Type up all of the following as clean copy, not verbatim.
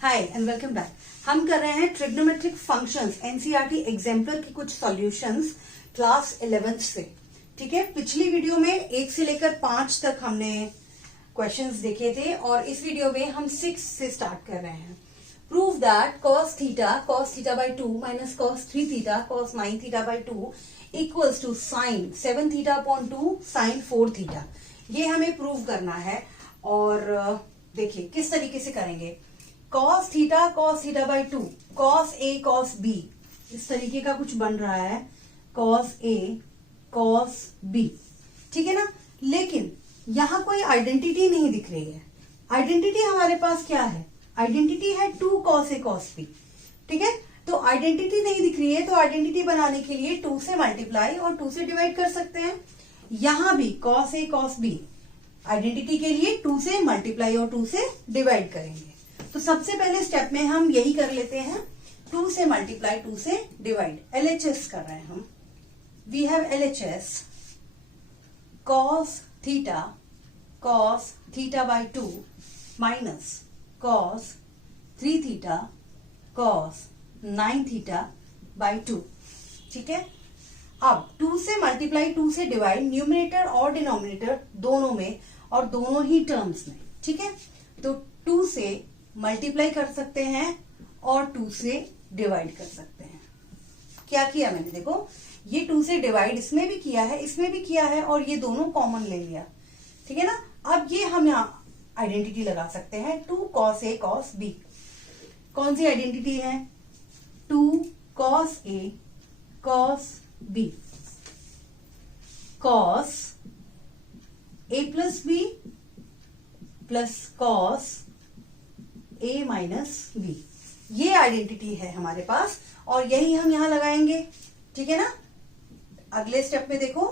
Hi and welcome back. हम कर रहे हैं ट्रिग्नोमेट्रिक फंक्शंस एनसीईआरटी एग्जाम्पलर की कुछ सॉल्यूशंस क्लास 11th से। ठीक है, पिछली वीडियो में 1 से लेकर 5 तक हमने क्वेश्चंस देखे थे और इस वीडियो में हम 6 से स्टार्ट कर रहे हैं। Prove that cos theta by 2 minus cos 3 theta cos 9 theta by 2 equals to sine 7 theta upon 2 sine 4 theta. ये हमें प्रूव करना है और देखिए किस तरीके से करेंगे। cos theta by 2 cos a cos b, इस तरीके का कुछ बन रहा है cos a cos b, ठीक है ना। लेकिन यहां कोई आइडेंटिटी नहीं दिख रही है। आइडेंटिटी हमारे पास क्या है? आइडेंटिटी है 2 cos a cos b, ठीक है। तो आइडेंटिटी नहीं दिख रही है तो आइडेंटिटी बनाने के लिए 2 से मल्टीप्लाई और 2 से डिवाइड कर सकते हैं। यहां भी cos a cos b identity के लिए 2 से मल्टीप्लाई और 2 से डिवाइड करेंगे। तो सबसे पहले स्टेप में हम यही कर लेते हैं, 2 से मल्टीप्लाई 2 से डिवाइड। एलएचएस कर रहे हैं हम। We have LHS cos theta by 2 minus cos 3 theta cos 9 theta by 2, ठीक है। अब 2 से मल्टीप्लाई 2 से डिवाइड, न्यूमरेटर और डिनोमिनेटर दोनों में और दोनों ही टर्म्स में, ठीक है। तो 2 से मल्टीप्लाई कर सकते हैं और 2 से डिवाइड कर सकते हैं। क्या किया मैंने, देखो ये 2 से डिवाइड इसमें भी किया है, इसमें भी किया है और ये दोनों कॉमन ले लिया, ठीक है ना। अब ये हम यहाँ आइडेंटिटी लगा सकते हैं 2 cos a cos b। कौन सी आइडेंटिटी है? 2 cos a cos b cos a plus b plus cos a minus b, ये आइडेंटिटी है हमारे पास और यही हम यहां लगाएंगे, ठीक है ना। अगले स्टेप में देखो,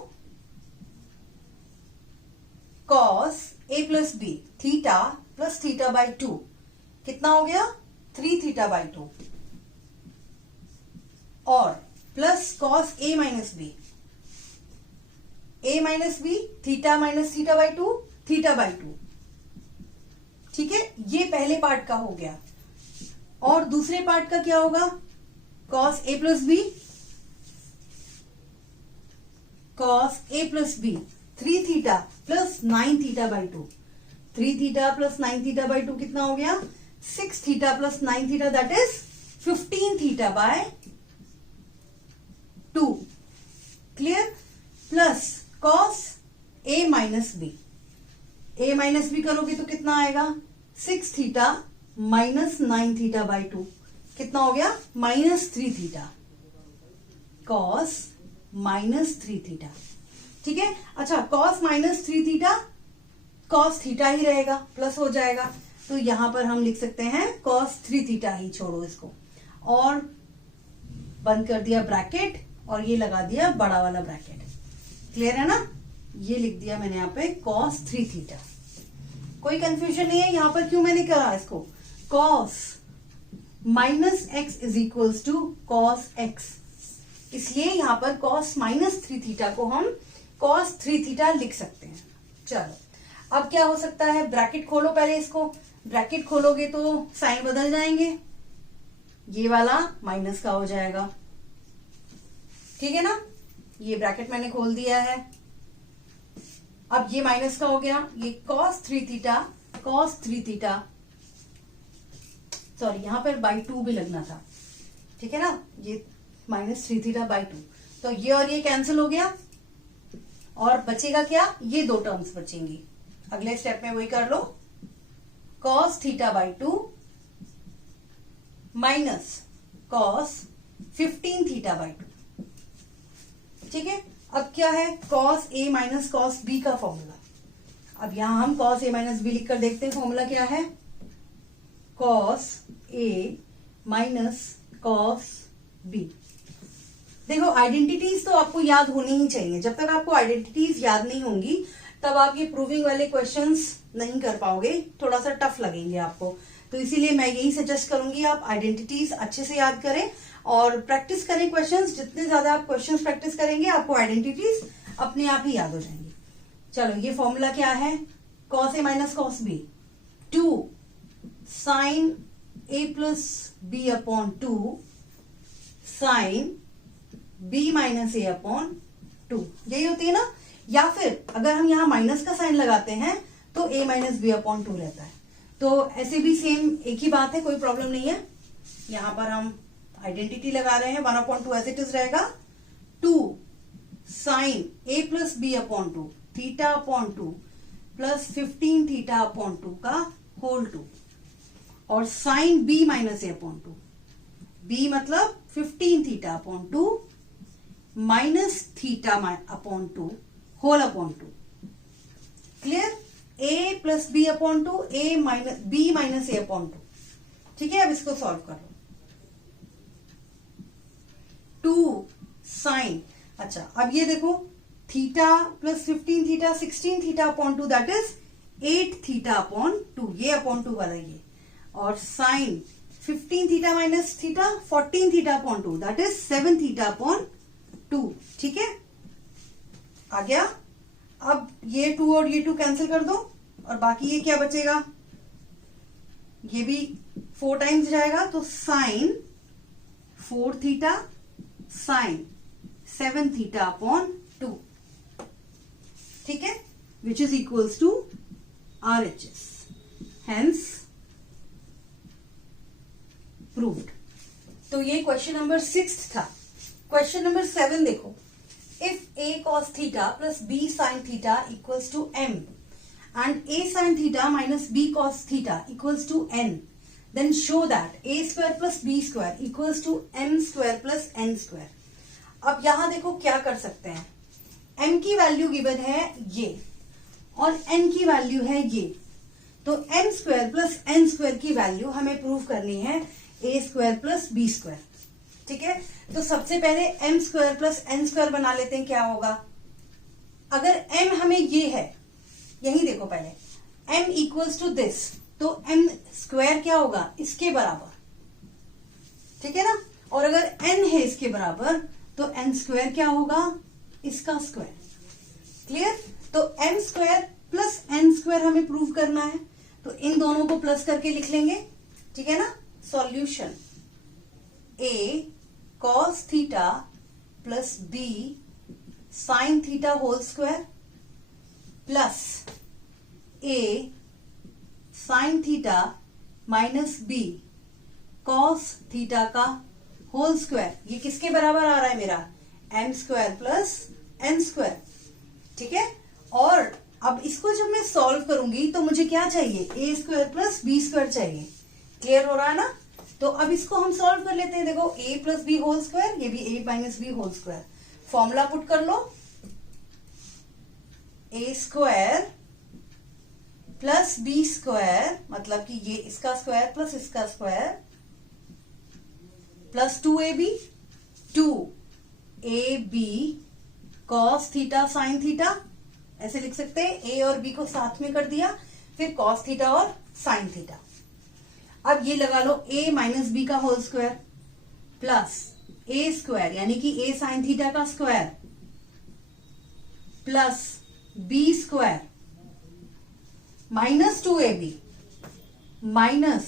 cos a plus b theta plus theta by 2 कितना हो गया? 3 थीटा बाई 2 और plus cos a minus b theta minus theta by 2 theta by 2, ठीक है। ये पहले पार्ट का हो गया और दूसरे पार्ट का क्या होगा? cos a plus b 3 theta plus 9 theta by 2, 3 theta plus 9 theta by 2 कितना हो गया? 6 theta plus 9 theta, that is 15 theta by 2, clear. Plus cos a minus b करोगे तो कितना आएगा? 6 थीटा माइनस 9 थीटा बाई 2 कितना हो गया? Minus 3 theta cos minus 3 theta, ठीक है। अच्छा, cos minus 3 theta cos theta ही रहेगा, प्लस हो जाएगा। तो यहां पर हम लिख सकते हैं cos 3 थीटा ही, छोड़ो इसको और बंद कर दिया ब्रैकेट और ये लगा दिया बड़ा वाला ब्रैकेट, क्लियर है ना। ये लिख दिया मैंने यहाँ पे cos 3 थीटा। कोई कंफ्यूजन नहीं है यहाँ पर क्यों मैंने कहा इसको? cos minus x is equals to cos x, इसलिए यहाँ पर cos माइनस 3 थीटा को हम cos 3 थीटा लिख सकते हैं। चलो अब क्या हो सकता है? ब्रैकेट खोलो पहले इसको। ब्रैकेट खोलोगे तो साइन बदल जाएंगे, ये वाला माइनस का हो जाएगा, ठीक है ना। ये ब्रैकेट मैंने खोल दिया है। अब ये माइनस का हो गया, ये cos 3 थीटा सॉरी यहां पर बाई 2 भी लगना था, ठीक है ना। ये माइनस 3 थीटा बाई 2, तो ये और ये कैंसिल हो गया और बचेगा क्या? ये 2 टर्म्स बचेंगी। अगले स्टेप में वही कर लो, cos theta by 2 minus cos 15 theta by 2, ठीक है। अब क्या है? cos a minus cos b का फॉर्मूला। अब यहां हम cos a माइनस b लिखकर देखते हैं फॉर्मूला क्या है। cos a minus cos b। देखो आइडेंटिटीज तो आपको याद होनी ही चाहिए। जब तक आपको आइडेंटिटीज याद नहीं होंगी तब आप ये प्रूविंग वाले क्वेश्चंस नहीं कर पाओगे, थोड़ा सा टफ लगेंगे आपको। तो इसीलिए मैं यही सजेस्ट करूंगी आप आइडेंटिटीज अच्छे से याद करें और प्रैक्टिस करें क्वेश्चंस। जितने ज्यादा आप क्वेश्चंस प्रैक्टिस करेंगे आपको आइडेंटिटीज अपने आप ही याद हो जाएंगी। चलो ये फॉर्मूला क्या है? cos a minus cos b 2 sin a plus b upon 2 sine b minus a upon 2, यही होती है ना। या फिर अगर हम यहां माइनस का साइन लगाते हैं तो a माइनस बी अपॉन 2 रहता है। तो ऐसे भी सेम एक ही बात है, कोई प्रॉब्लम नहीं है। यहां पर हम आइडेंटिटी लगा रहे हैं, 1/2 एज इट इज रहेगा, 2 sine a plus b upon 2 theta upon 2 plus 15 theta upon 2 का होल 2 और sine b minus a upon 2, b मतलब 15 theta upon 2 minus theta upon 2 whole upon 2। Clear? a plus b upon 2, a minus b minus a upon 2। ठीक है, अब इसको solve कर लो। 2 sign, अच्छा अब ये देखो, theta plus 15 theta 16 theta upon 2 that is 8 theta upon 2, ये अपॉन 2 वाला ये, और sine 15 theta minus theta 14 theta upon 2 that is 7 theta upon 2। ठीक है, आ गया। अब ये 2 और ये 2 कैंसिल कर दो और बाकी ये क्या बचेगा, ये भी 4 टाइम्स जाएगा, तो sine 4 theta sine 7 theta upon 2। ठीक है, which is equals to RHS, hence proved. तो ये क्वेश्चन नंबर 6 था। क्वेश्चन नंबर 7 देखो, if a cos theta plus b sin theta equals to m and a sin theta minus b cos theta equals to n, then show that a square plus b square equals to m square plus n square। अब यहां देखो क्या कर सकते हैं, m की value given है ये और n की वैल्यू है ये, तो m square plus n square की वैल्यू हमें प्रूव करनी है a square plus b square. ठीक है, तो सबसे पहले m square plus n square बना लेते हैं, क्या होगा। अगर m हमें ये है, यही देखो पहले m इक्वल्स टू दिस, तो m स्क्वायर क्या होगा, इसके बराबर। ठीक है ना, और अगर n है इसके बराबर तो n स्क्वायर क्या होगा, इसका स्क्वायर। क्लियर? तो m square plus n square हमें प्रूव करना है, तो इन दोनों को प्लस करके लिख लेंगे। ठीक है ना, solution a cos theta plus b sine theta whole square plus a sine theta minus b cos theta का होल स्क्वायर, ये किसके बराबर आ रहा है मेरा, m square plus n square. ठीक है, और अब इसको जब मैं सॉल्व करूंगी तो मुझे क्या चाहिए, a square plus b square चाहिए। क्लियर हो रहा है ना, तो अब इसको हम सॉल्व कर लेते हैं। देखो a plus b whole square, ये भी a minus b whole square, formula put कर लो, a square plus b square मतलब कि ये इसका स्क्वायर प्लस इसका square plus 2ab, 2ab cos theta sine theta, ऐसे लिख सकते हैं, a और b को साथ में कर दिया, फिर कॉस थीटा और साइन थीटा। अब ये लगा लो a माइनस बी का whole square plus a square यानी कि a साइन थीटा का square plus b square minus 2ab minus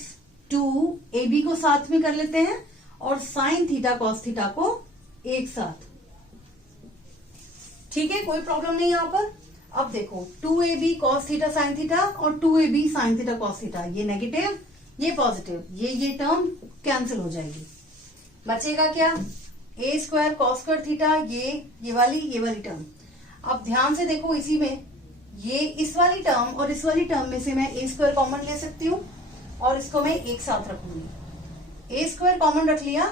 2ab को साथ में कर लेते हैं और साइन थीटा कॉस थीटा को एक साथ। ठीक है, कोई प्रॉब्लम नहीं यहां पर। अब देखो 2ab cos theta sine theta और 2ab sine theta cos theta, ये नेगेटिव ये पॉजिटिव, ये टर्म कैंसिल हो जाएगी। बचेगा क्या, a square cos square theta, ये वाली टर्म। अब ध्यान से देखो, इसी में ये इस वाली टर्म और इस वाली टर्म में से मैं a स्क्वायर कॉमन ले सकती हूँ और इसको मैं एक साथ रखूंगी। a स्क्वायर कॉमन रख लिया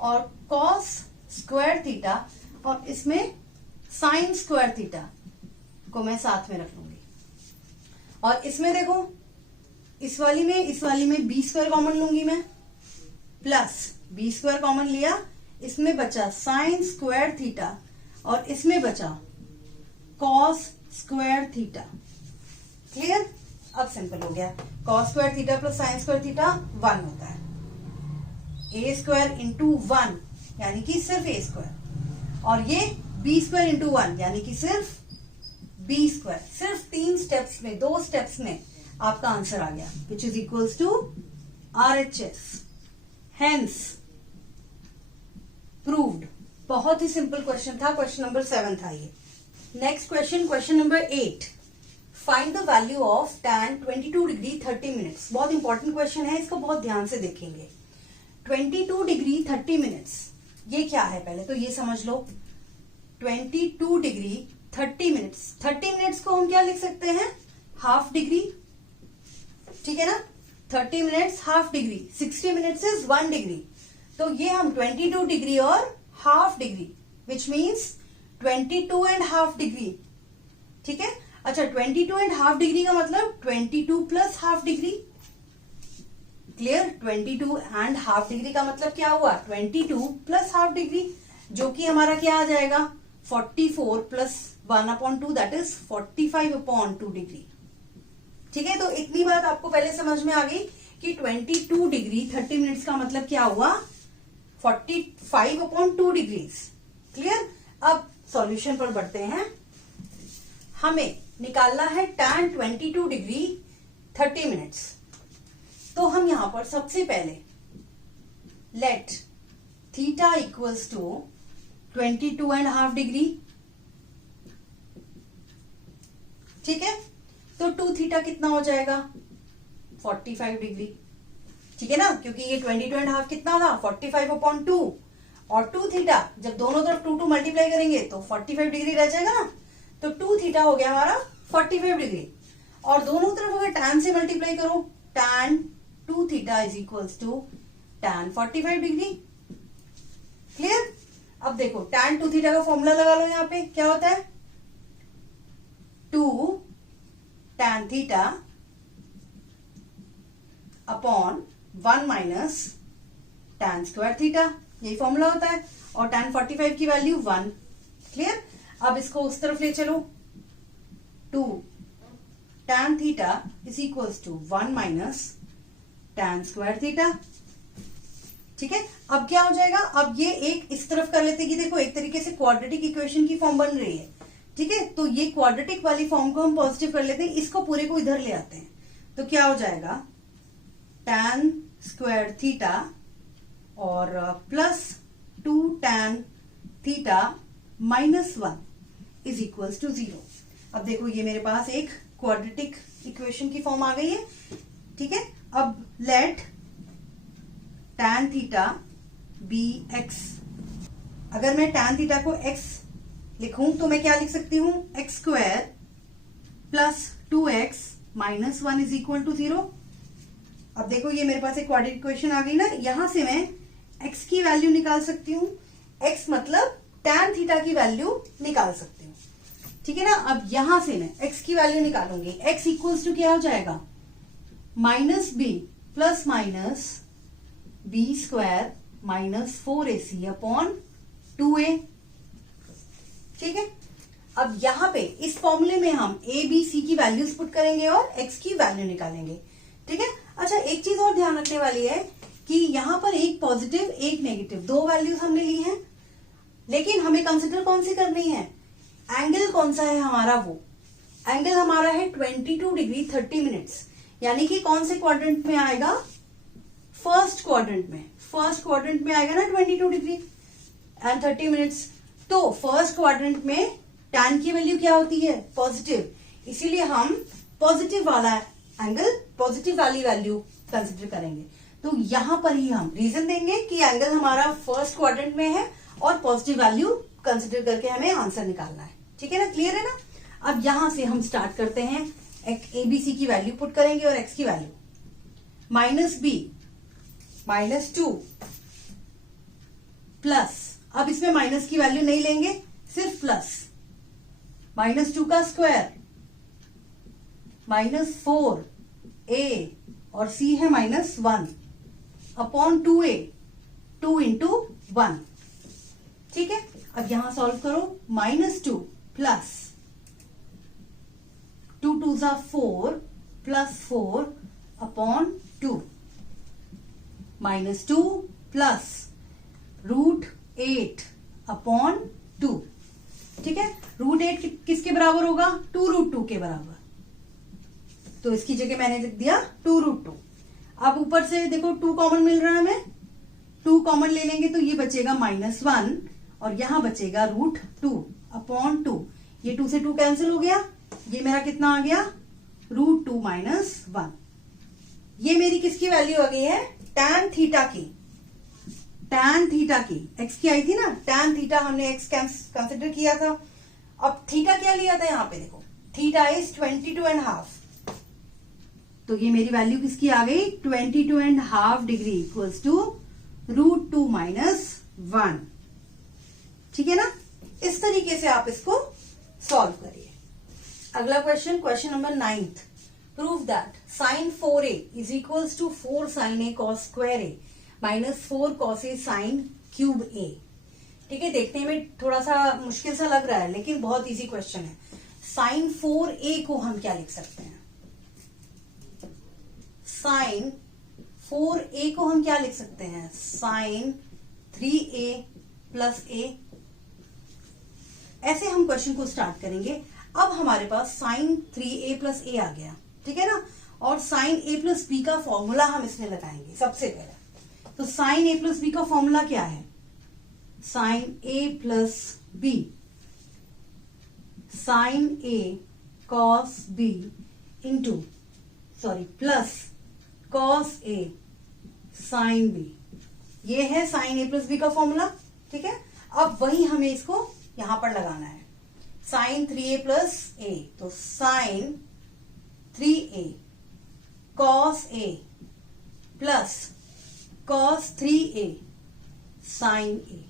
और कॉस स्क्वायर थीटा और इसमें साइन स्क्वायर थीटा को मैं साथ में रख लूंगी। और इसमें देखो, इस वाली में बी स्क्वायर कॉमन लूंगी मैं, प्लस बी स्क्वायर कॉमन लिया, इसमें बचा साइन स्क्वायर थीटा और इसमें बचा कॉस स्क्वायर थीटा। क्लियर? अब सिंपल हो गया, cos square theta plus sine square theta 1 होता है, a स्क्वायर इंटू 1 यानी कि सिर्फ a स्क्वायर, और ये b स्क्वायर इंटू 1 यानी कि सिर्फ b स्क्वायर। सिर्फ 3 स्टेप्स में, 2 स्टेप्स में आपका आंसर आ गया, which is equals to RHS, hence proved। बहुत ही सिंपल क्वेश्चन था, क्वेश्चन नंबर 7 था ये। Next question, question number 8, find the value of tan 22 degree 30 minutes. बहुत इंपॉर्टेंट क्वेश्चन है, इसको बहुत ध्यान से देखेंगे। 22 डिग्री 30 मिनट्स, ये क्या है पहले तो ये समझ लो। 22 डिग्री 30 मिनट्स, 30 मिनट्स को हम क्या लिख सकते हैं, हाफ डिग्री, ठीक है ना। 30 minutes half degree, 60 minutes is 1 degree. तो ये हम 22 डिग्री और half degree, which means 22 and half degree, ठीक है। अच्छा, 22 एंड हाफ डिग्री का मतलब 22 plus half degree, clear. 22 and half degree का मतलब क्या हुआ, 22 प्लस हाफ डिग्री, जो कि हमारा क्या आ जाएगा, 44 प्लस 1/2, दैट इज 45/2 डिग्री, ठीक है। तो इतनी बात आपको पहले समझ में आ गई कि 22 डिग्री 30 मिनट्स का मतलब क्या हुआ, 45/2 डिग्रीज, क्लियर। अब सॉल्यूशन पर बढ़ते हैं। हमें निकालना है tan 22 डिग्री 30 मिनट्स। तो हम यहां पर सबसे पहले let theta equals to 22.5 degree, ठीक है। तो 2 थीटा कितना हो जाएगा, 45 डिग्री, ठीक है ना, क्योंकि ये 22.5 कितना था, 45/2, और 2 थीटा जब दोनों तरफ 2 मल्टीप्लाई करेंगे तो 45 डिग्री रह जाएगा ना। तो 2 थीटा हो गया हमारा 45 डिग्री, और दोनों तरफ अगर tan से मल्टीप्लाई करो, tan 2 theta is equals to tan 45 degree, clear. अब देखो tan 2 थीटा का फॉर्मूला लगा लो, यहाँ पे क्या होता है, 2 tan theta upon 1 minus tan square theta, यही फॉर्मूला होता है। और tan 45 की वैल्यू 1, क्लियर। अब इसको उस तरफ ले चलो, 2 tan theta is equals to 1 minus tan square theta, ठीक है। अब क्या हो जाएगा, अब ये एक इस तरफ कर लेते कि देखो एक तरीके से क्वाड्रेटिक इक्वेशन की फॉर्म बन रही है, ठीक है। तो ये क्वाड्रेटिक वाली फॉर्म को हम पॉजिटिव कर लेते हैं, इसको पूरे को इधर ले आते हैं। तो क्या हो जाएगा, tan स्क्वायर थीटा और plus 2 tan theta minus 1 is equals to 0। अब देखो ये मेरे पास एक क्वाड्रेटिक इक्वेशन की फॉर्म आ गई है, ठीक है। अब let tan theta be x। अगर मैं tan थीटा को x लिखूं तो मैं क्या लिख सकती हूं, x square plus 2x minus 1 is equal to 0। अब देखो ये मेरे पास एक क्वाड्रेटिक इक्वेशन आ गई ना, यहां से मैं x की वैल्यू निकाल सकती हूँ, x मतलब tan थीटा की वैल्यू निकाल सकती हूँ, ठीक है ना। अब यहां से मैं x की वैल्यू निकालूंगी, x इक्वल्स टू क्या हो जाएगा, minus b plus minus b square minus 4ac upon 2a, ठीक है। अब यहां पे इस फॉर्मूले में हम a b c की वैल्यूज पुट करेंगे और x की वैल्यू निकालेंगे, ठीक है। अच्छा, एक चीज और ध्यान रखने वाली है कि यहां पर एक पॉजिटिव एक नेगेटिव, 2 वैल्यूज हमने ली हैं, लेकिन हमें कंसिडर कौन सी करनी है, एंगल कौन सा है हमारा, वो एंगल हमारा है 22 डिग्री 30 मिनट्स, यानी कि कौन से क्वाड्रेंट में आएगा, फर्स्ट क्वाड्रेंट में, फर्स्ट क्वाड्रेंट में आएगा ना 22 डिग्री एंड 30 मिनट्स। तो फर्स्ट क्वाड्रेंट में tan की वैल्यू क्या होती है, पॉजिटिव, इसीलिए हम पॉजिटिव वाला एंगल, पॉजिटिव वाली वैल्यू कंसिडर करेंगे। तो यहां पर ही हम रीजन देंगे कि एंगल हमारा फर्स्ट क्वाड्रेंट में है और पॉजिटिव वैल्यू कंसिडर करके हमें आंसर निकालना है, ठीक है ना, क्लियर है ना। अब यहां से हम स्टार्ट करते हैं, एक एबीसी की वैल्यू पुट करेंगे और एक्स की value, minus b minus 2 plus, अब इसमें माइनस की वैल्यू नहीं लेंगे, सिर्फ प्लस, माइनस 2 का स्क्वायर माइनस 4a और c है माइनस 1 अपॉन 2a, 2 इंटू 1, ठीक है। अब यहां सॉल्व करो, माइनस 2 प्लस 2 2 जा 4 plus 4 upon 2, minus 2 plus √8 upon 2, ठीक है। √8 किसके बराबर होगा, 2√2 के बराबर, तो इसकी जगह मैंने लिख दिया 2√2। अब ऊपर से देखो 2 कॉमन मिल रहा है हमें, 2 कॉमन ले लेंगे तो ये बचेगा -1 और यहां बचेगा √2/2। ये 2 से 2 कैंसिल हो गया, ये मेरा कितना आ गया √2 - 1। ये मेरी किसकी वैल्यू आ गई है, tan थीटा की, tan थीटा की, x की आई थी ना, tan थीटा हमने x कंसिडर किया था। अब थीटा क्या लिया था यहाँ पे देखो, थीटा इज 22.5, तो ये मेरी वैल्यू किसकी आ गई 22.5 डिग्री इक्वल्स टू √2 - 1। ठीक है ना, इस तरीके से आप इसको सॉल्व करिए। अगला क्वेश्चन, question number 9th, prove that sin 4a is equals to 4 sin a cos square a minus 4 cos a sin cube a। ठीक है, देखने में थोड़ा सा मुश्किल सा लग रहा है लेकिन बहुत इजी क्वेश्चन है। sin 4a को हम क्या लिख सकते हैं, sin 4a को हम क्या लिख सकते हैं, sin 3a प्लस a। ऐसे हम क्वेश्चन को स्टार्ट करेंगे। अब हमारे पास sin 3a प्लस a आ गया, ठीक है ना, और sin a प्लस b का फॉर्मूला हम इसमें लगाएंगे सबसे पहले। तो sin a प्लस b का फॉर्मूला क्या है, sin a plus b, sin a cos b into plus cos a sin b, ये है sin a प्लस b का फॉर्मूला। ठीक है, अब वही हमें इसको यहां पर लगाना है, sin 3a प्लस a, तो sin 3a cos a plus cos 3a sin a।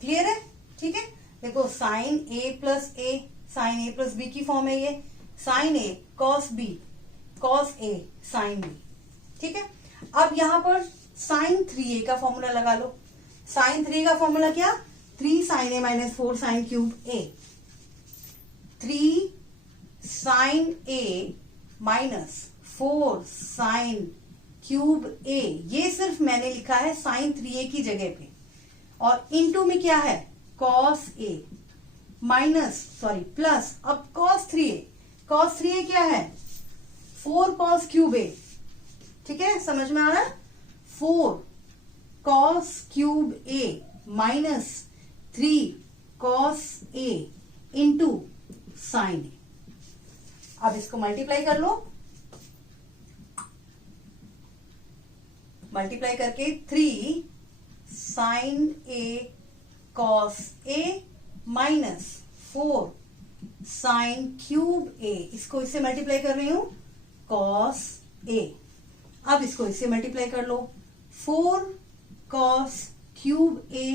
Clear है, ठीक है, देखो sin a plus a, sin a plus b की फॉर्म है ये, sin a cos b cos a sin b। ठीक है, अब यहां पर sin 3a का फॉर्मूला लगा लो। sin 3 का फॉर्मूला क्या, 3 sin a minus 4 sin cube a, 3 sin a minus 4 sin cube a, ये सिर्फ मैंने लिखा है sin 3a की जगह पे, और इनटू में क्या है cos a माइनस प्लस, अब cos 3a क्या है 4 cos क्यूब a। ठीक है, समझ में आ रहा है, 4 cos cube a minus 3 cos a into sine a। अब इसको मल्टीप्लाई कर लो, मल्टीप्लाई करके 3 sin a cos a minus 4 sin cube a, इसको इससे मल्टीप्लाई कर रही हूं cos a। अब इसको इससे मल्टीप्लाई कर लो, 4 cos cube a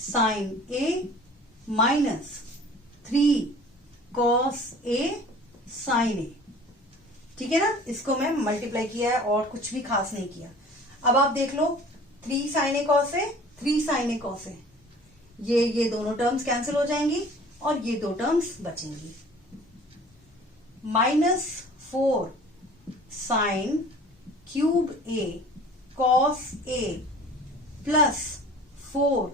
sin a minus 3 cos a sin a। ठीक है ना, इसको मैं मल्टीप्लाई किया है और कुछ भी खास नहीं किया। अब आप देख लो 3 sin a cos a, 3 sin a cos a, ये दोनों टर्म्स कैंसिल हो जाएंगी और ये 2 टर्म्स बचेंगी। Minus 4 sin cube a cos a plus 4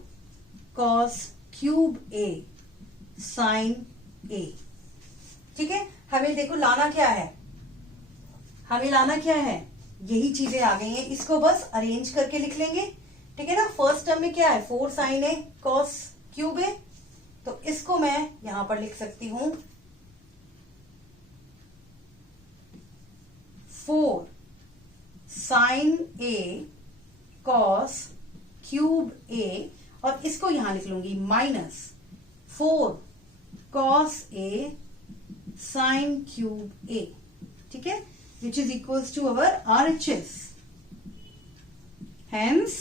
cos cube a sin a। ठीक है, हमें देखो लाना क्या है, हमें लाना क्या है, यही चीजें आ गई हैं, इसको बस अरेंज करके लिख लेंगे। ठीक है ना, फर्स्ट टर्म में क्या है 4 sin a cos cube a, तो इसको मैं यहां पर लिख सकती हूं 4 sin a cos cube a, और इसको यहां लिख लूंगी minus 4 cos a sin cube a। ठीक है, which is equals to our RHS. Hence,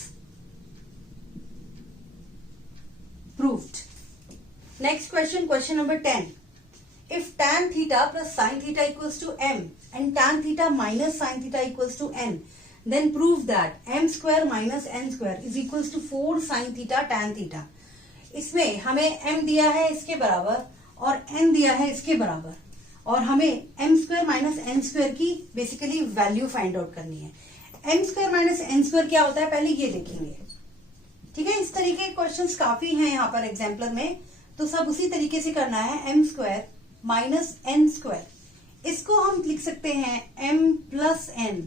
proved. Next question, question number 10. If tan theta plus sin theta equals to m and tan theta minus sin theta equals to n, then prove that m square minus n square is equals to 4 sin theta tan theta. इसमें हमें m दिया है इसके बराबर और n दिया है इसके बराबर, और हमें m square minus n square की बेसिकली वैल्यू फाइंड आउट करनी है। m square minus n square क्या होता है पहले ये देखेंगे। ठीक है, इस तरीके के क्वेश्चंस काफी हैं यहाँ पर एग्जाम्पलर में, तो सब उसी तरीके से करना है। m square minus n square, इसको हम लिख सकते हैं m plus n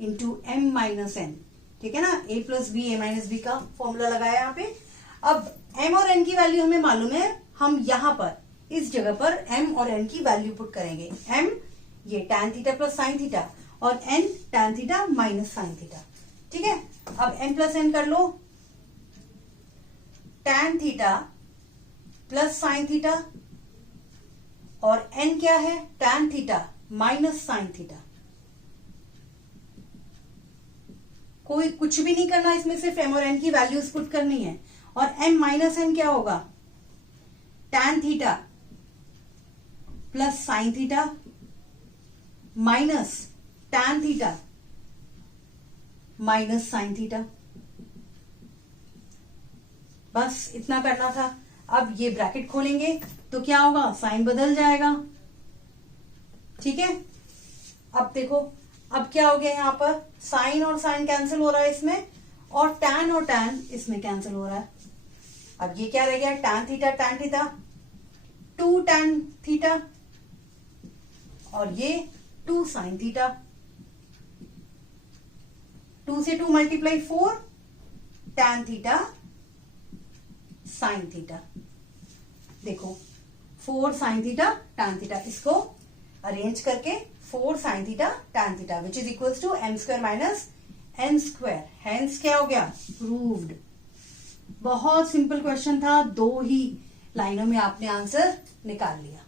into m minus n, ठीक है ना, a plus b a minus b का फॉर्मूला लगाया यहाँ पे। अब एम और एन की वैल्यू हमें मालूम है, हम यहां पर इस जगह पर एम और एन की वैल्यू पुट करेंगे। एम ये tan theta plus sine theta और n tan theta minus sine theta, ठीक है। अब एम प्लस एन कर लो, tan theta plus sine theta और एन क्या है, tan theta minus sine theta. कोई कुछ भी नहीं करना इसमें, सिर्फ एम और एन की वैल्यूज पुट करनी है। और एम माइनस एन क्या होगा, tan theta plus sine theta minus tan theta minus sine theta. बस इतना करना था। अब ये ब्रैकेट खोलेंगे तो क्या होगा, साइन बदल जाएगा, ठीक है। अब देखो, अब क्या हो गया, यहां पर साइन और साइन कैंसिल हो रहा है इसमें, और tan इसमें कैंसिल हो रहा है। अब ये क्या रह गया, tan थीटा 2 tan थीटा और ये 2 साइन थीटा। 2 से 2 multiply 4 tan theta sine theta. देखो 4 साइन थीटा tan थीटा, इसको अरेंज करके 4 sine theta tan theta which is equals to m square minus n square. Hence क्या हो गया, प्रूव्ड। बहुत सिंपल क्वेश्चन था, 2 ही लाइनों में आपने आंसर निकाल लिया।